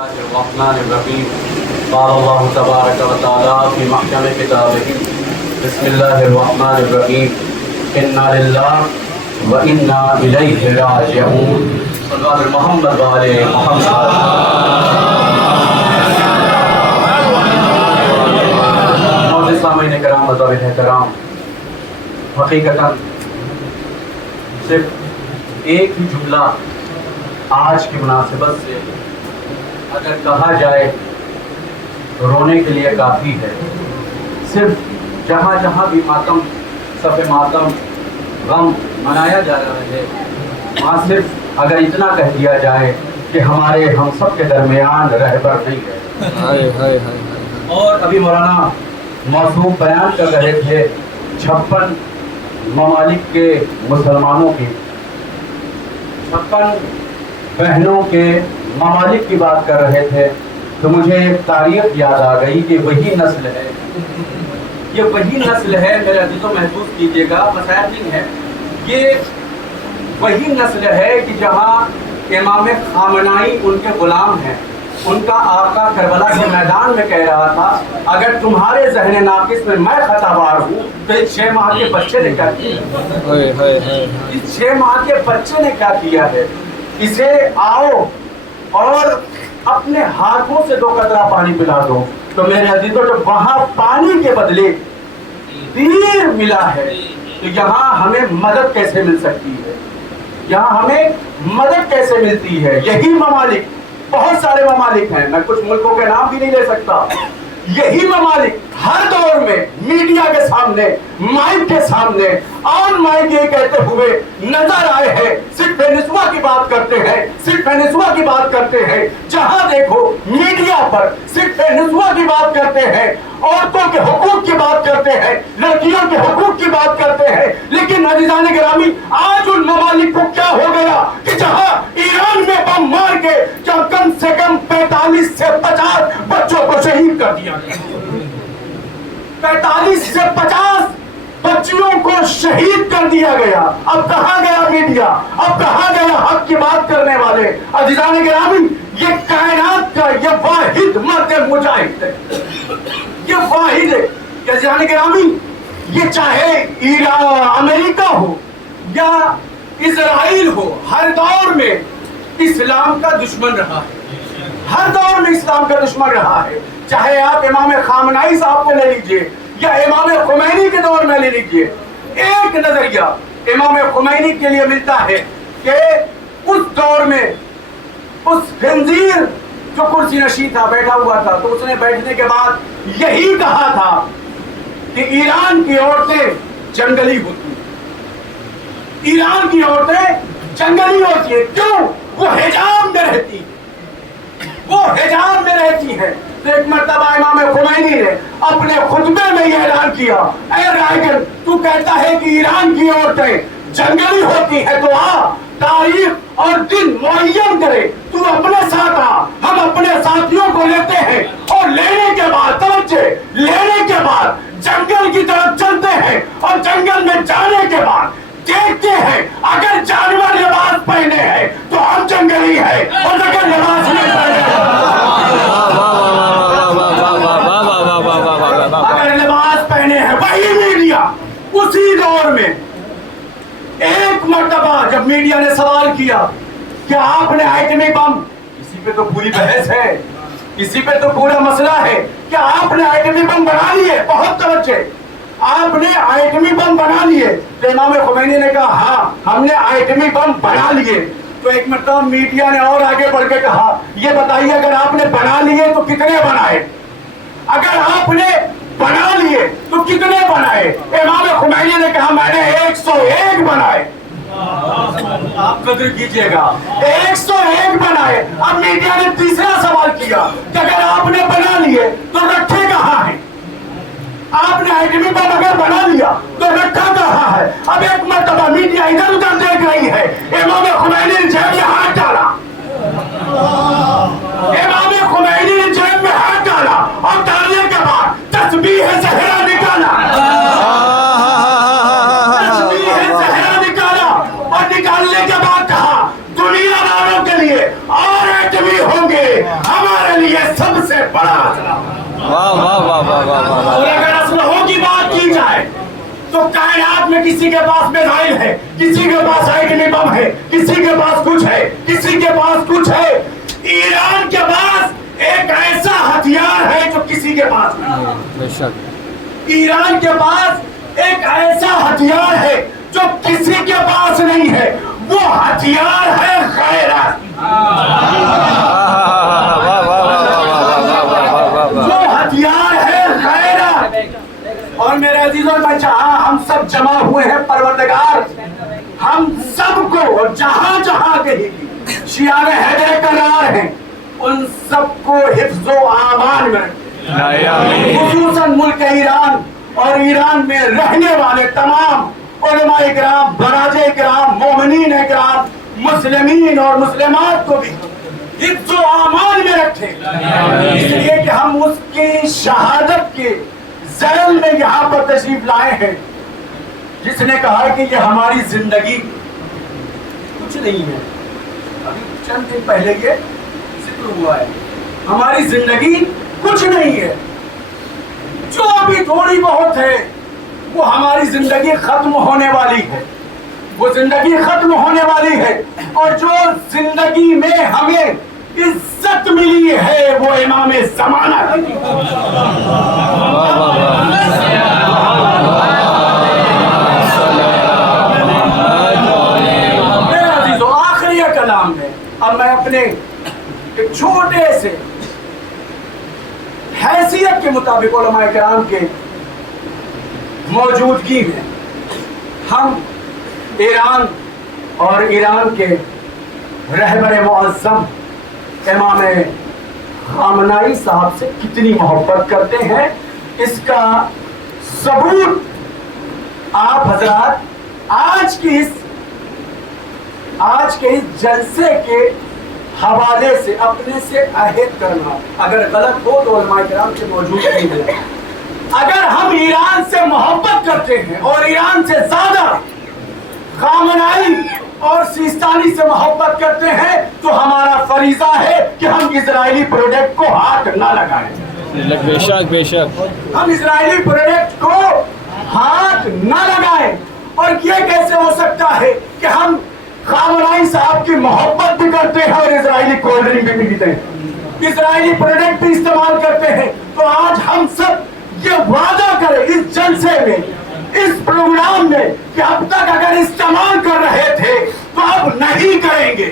الرحمن الرحیم قال اللہ تبارک و تعالی فی محکم کتابہ بسم اللہ الرحمن الرحیم انا للہ و انا الیہ راجعون صلی اللہ علیہ محمد و علیہ محمد. معزز سامعین کرام و ذوی احترام، حقیقتاً صرف ایک ہی جملہ آج کی مناسبت سے اگر کہا جائے تو رونے کے لیے کافی ہے. صرف جہاں جہاں بھی ماتم، صف ماتم، غم منایا جا رہا ہے، وہاں صرف اگر اتنا کہہ دیا جائے کہ ہمارے ہم سب کے درمیان رہبر نہیں ہے. اور ابھی مولانا موضوع بیان کر رہے تھے 56 ممالک کے مسلمانوں کی، 56 بہنوں کے ممالک کی بات کر رہے تھے، تو مجھے ایک تاریخ یاد آ گئی کہ وہی نسل ہے، یہ وہی نسل ہے. میرے عزیزوں محسوس کیجیے گا، مسائل نہیں ہے، یہ وہی نسل ہے کہ جہاں امام خامنائی ان کے غلام ہیں. ان کا آقا کربلا کے میدان میں کہہ رہا تھا اگر تمہارے ذہن ناقص میں میں خطا بار ہوں تو اس 6 ماہ کے بچے نے کیا کیا، اس 6 ماہ کے بچے نے کیا کیا ہے. اسے آؤ اور اپنے ہاتھوں سے 2 قطرہ پانی پلا دو. تو میرے عزیزوں جب وہاں پانی کے بدلے تیر ملا ہے تو یہاں ہمیں مدد کیسے مل سکتی ہے، یہاں ہمیں مدد کیسے ملتی ہے. یہی ممالک، بہت سارے ممالک ہیں، میں کچھ ملکوں کے نام بھی نہیں لے سکتا، یہی ممالک ہر دور میں میڈیا کے سامنے، مائک کے سامنے آن مائک یہ کہتے ہوئے نظر آئے ہیں صرف نسواں کی بات کرتے ہیں، صرف نسواں کی بات کرتے ہیں. جہاں دیکھو میڈیا پر صرف نسواں کی بات کرتے ہیں، عورتوں کے حقوق کی بات کرتے ہیں، لڑکیوں کے حقوق کی بات کرتے ہیں. لیکن عزیزان گرامی، آج ان ممالک کو کیا ہو گیا کہ جہاں ایران میں بم مار کے کم سے کم 45 سے 50 بچوں کو شہید کر دیا گیا، 45 سے 50 بچیوں کو شہید کر دیا گیا. اب کہاں گیا میڈیا، اب کہاں گیا حق کی بات کرنے والے. عزیزان گرامی، یہ کائنات کا یہ واحد مرد مجاہد ہے، یہ واحد ہے. عزیزان گرامی، یہ چاہے ایران، امریکہ ہو یا اسرائیل ہو، ہر دور میں اسلام کا دشمن رہا ہے، ہر دور میں اسلام کا دشمن رہا ہے. چاہے آپ امام خامنائی صاحب کو لے لیجئے یا امام خمینی کے دور میں لے لیجئے، ایک نظریہ امام خمینی کے لیے ملتا ہے کہ اس دور میں اس خنزیر جو کرسی نشین تھا، بیٹھا ہوا تھا، تو اس نے بیٹھنے کے بعد یہی کہا تھا کہ ایران کی عورتیں جنگلی ہوتی ہیں، ایران کی عورتیں جنگلی ہوتی ہیں. کیوں؟ وہ حجاب میں رہتی ہیں، وہ حجاب میں رہتی ہیں. تو ایک مرتبہ امام خمینی نے اپنے خطبے میں یہ اعلان کیا، اے رائگن، تو کہتا ہے کہ ایران کی عورتیں جنگلی ہوتی ہیں، تو آ تاریخ اور دن معین کرے، تو اپنے ساتھ آ، ہم اپنے ساتھیوں کو لیتے ہیں اور لینے کے بعد توجہ، لینے کے بعد جنگل کی طرف چلتے ہیں اور جنگل میں جانے کے بعد دیکھتے ہیں اگر جانور لباس پہنے ہیں تو ہم جنگلی ہیں، اور اگر لباس نہیں پہنے اگر لباس پہنے ہیں. وہی میڈیا اسی دور میں ایک مرتبہ جب میڈیا نے سوال کیا کہ آپ نے ایٹمی بم، اسی پہ تو پوری بحث ہے، اسی پہ تو پورا مسئلہ ہے کہ آپ نے ایٹمی بم بنا لیے، بہت توجہ، آپ نے ایٹمی بم بنا لیے. تو امام خمینی نے کہا ہاں ہم نے ایٹمی بم بنا لیے. تو ایک مرتبہ میڈیا نے اور آگے بڑھ کے کہا یہ بتائیے اگر آپ نے بنا لیے تو کتنے بنائے، اگر آپ نے بنا لیے تو کتنے بنائے. امام خمینی نے کہا میں نے 101 بنائے. آپ قدر کیجئے گا، 101 بنائے. اب میڈیا نے تیسرا سوال کیا کہ اگر آپ نے بنا لیے تو رکھے کہاں ہیں، آپ نے ایٹمی بم اگر بنا لیا تو رکھا کہاں ہے. اب ایک مرتبہ میڈیا ادھر ادھر دیکھ رہی ہے، امام خمینی نے جیب میں ہاتھ ڈالا، امام خمینی نے جیب میں ہاتھ ڈالا اور ڈالنے کے بعد تسبیح زہرا نکالا، تسبیح زہرا نکالا اور نکالنے کے بعد کہا دنیا والوں کے لیے اور ایٹمی ہوں گے اور اگر اسلحوں کی بات کی جائے تو کائنات میں کسی کے پاس میزائل ہے, کسی کے پاس ایٹمی بم ہے, کسی کے پاس کچھ ہے, کسی کے پاس کچھ ہے. ایران کے پاس ایک ایسا ہتھیار ہے جو کسی کے پاس نہیں. ایران کے پاس ایک ایسا ہتھیار ہے جو کسی کے پاس نہیں ہے. وہ ہتھیار ہے غیرت. وہ ہتھیار ہے غیرت. اور میرے عزیزوں میں جہاں ہم سب جمع ہوئے ہیں پروردگار ہم سب کو, اور جہاں جہاں کہیں بھی شیعہ حیدر کرار ہیں, ان سب کو حفظ و امان میں رکھے. خصوصاً ملک ایران اور ایران میں رہنے والے تمام علماء کرام, براجہ کرام, مومنین کرام, مسلمین اور مسلمات کو بھی حفظ و امان میں رکھے. اس لیے کہ ہم اس کی شہادت کے ذیل میں یہاں پر تشریف لائے ہیں, جس نے کہا کہ یہ ہماری زندگی کچھ نہیں ہے. ابھی چند دن پہلے یہ ذکر ہوا ہے, ہماری زندگی کچھ نہیں ہے. جو ابھی تھوڑی بہت ہے وہ ہماری زندگی ختم ہونے والی ہے. وہ زندگی ختم ہونے والی ہے. اور جو زندگی میں ہمیں عزت ملی ہے وہ امام زمانہ کی. میرے عزیزو, آخری کلام میں اب میں اپنے ایک چھوٹے سے حیثیت کے مطابق علماء کرام کے موجودگی میں ہم ایران اور ایران کے رہبر معظم امام خامنائی صاحب سے کتنی محبت کرتے ہیں, اس کا ثبوت آپ حضرات آج کے اس جلسے کے حوالے سے اپنے سے عہد کرنا. اگر غلط ہو تو علماء کرام سے موجود نہیں ہے. اگر ہم ایران سے محبت کرتے ہیں اور ایران سے زیادہ خامنائی اور سیستانی سے محبت کرتے ہیں تو ہمارا فریضہ ہے کہ ہم اسرائیلی پروڈکٹ کو ہاتھ نہ لگائیں. بے شک بے شک ہم اسرائیلی پروڈکٹ کو ہاتھ نہ لگائیں. اور یہ کیسے ہو سکتا ہے کہ ہم خامنائی صاحب کی محبت بھی کرتے ہیں اور اسرائیلی کولڈ ڈرنک بھی پیتے ہیں, اسرائیلی پروڈکٹ بھی استعمال کرتے ہیں. تو آج ہم سب یہ وعدہ کریں اس جلسے میں, اس پروگرام میں, کہ اب تک اگر استعمال کر رہے تھے تو اب نہیں کریں گے.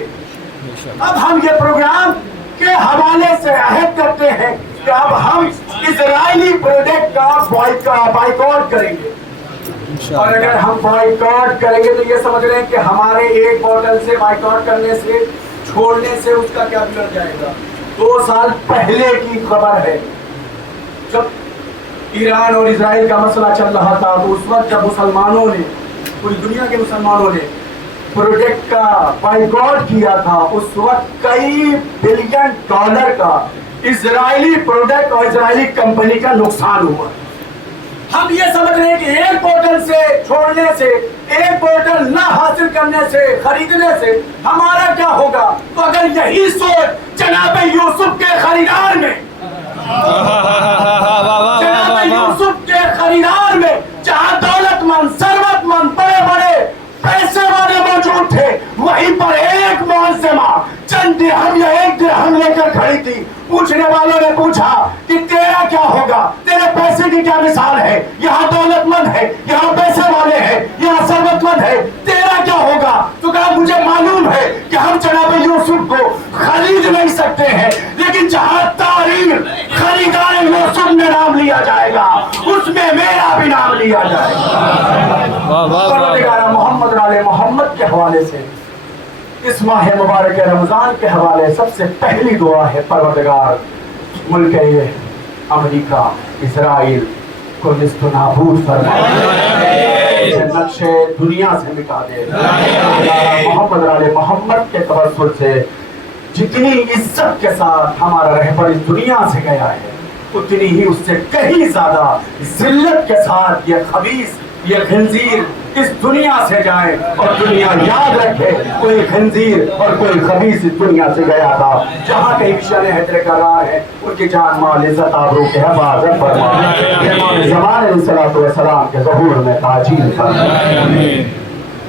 اب ہم یہ پروگرام کے حوالے سے عہد کرتے ہیں کہ اب ہم اسرائیلی پروڈکٹ کا بائیکاٹ کریں گے. اور اگر ہم بائیکاٹ کریں گے تو یہ سمجھ رہے ہیں کہ ہمارے ایک بوتل سے بائیکاٹ کرنے سے, چھوڑنے سے اس کا کیا بگڑ جائے گا. 2 سال پہلے کی خبر ہے, جب ایران اور اسرائیل کا مسئلہ چل رہا تھا تو اس وقت جب مسلمانوں نے, پوری دنیا کے مسلمانوں نے پروڈکٹ کا بائیکاٹ کیا تھا, اس وقت کئی بلین ڈالر کا اسرائیلی پروڈکٹ اور اسرائیلی کمپنی کا نقصان ہوا. ہم یہ سمجھ رہے ہیں کہ ایک بوتل سے چھوڑنے سے, ایک بوتل نہ حاصل کرنے سے, خریدنے سے ہمارا کیا ہوگا. تو اگر یہی سوچ جناب یوسف کے خریدار میں, جناب یوسف کے خریدار میں جہاں دولت مند, ثروت مند, بڑے بڑے پیسے والے موجود تھے, وہیں پر ایک معظمہ چند درہم یا 1 درہم لے کر کھڑی تھی. پوچھنے والوں نے پوچھا کہ تیرا کیا ہوگا, تیرے پیسے کی کیا مثال ہے, یہاں دولت مند ہے, یہاں پیسے والے ہیں, یہاں ثروت مند ہے, تیرا کیا ہوگا. تو کہا مجھے معلوم ہے کہ ہم جناب یوسف کو خرید نہیں سکتے ہیں, لیکن جہاں تاریخ خریدار یوسف میں نام لیا جائے گا اس میں میرا بھی نام لیا جائے گا. محمد علی محمد کے حوالے سے اس ماہ مبارک رمضان کے حوالے سب سے پہلی دعا ہے, پروردگار ملک امریکہ اسرائیل کو نیست و نابود فرما, نقش دنیا سے مٹا دے. محمد علی محمد کے توسل سے جتنی عزت کے ساتھ ہمارا رہبر اس دنیا سے گیا ہے اتنی ہی اس سے کہیں زیادہ ذلت کے ساتھ یہ خبیث, یہ خنزیر اس دنیا سے جائیں اور دنیا یاد رکھے کوئی خنزیر اور کوئی خبیث اس دنیا سے گیا تھا. جہاں کہیں شان حیدر کرار ہے ان کی جان مال عزت آبرو کے حفاظت فرما. امام زمان علیہ الصلوۃ والسلام کے ظہور میں تاجیل فرما.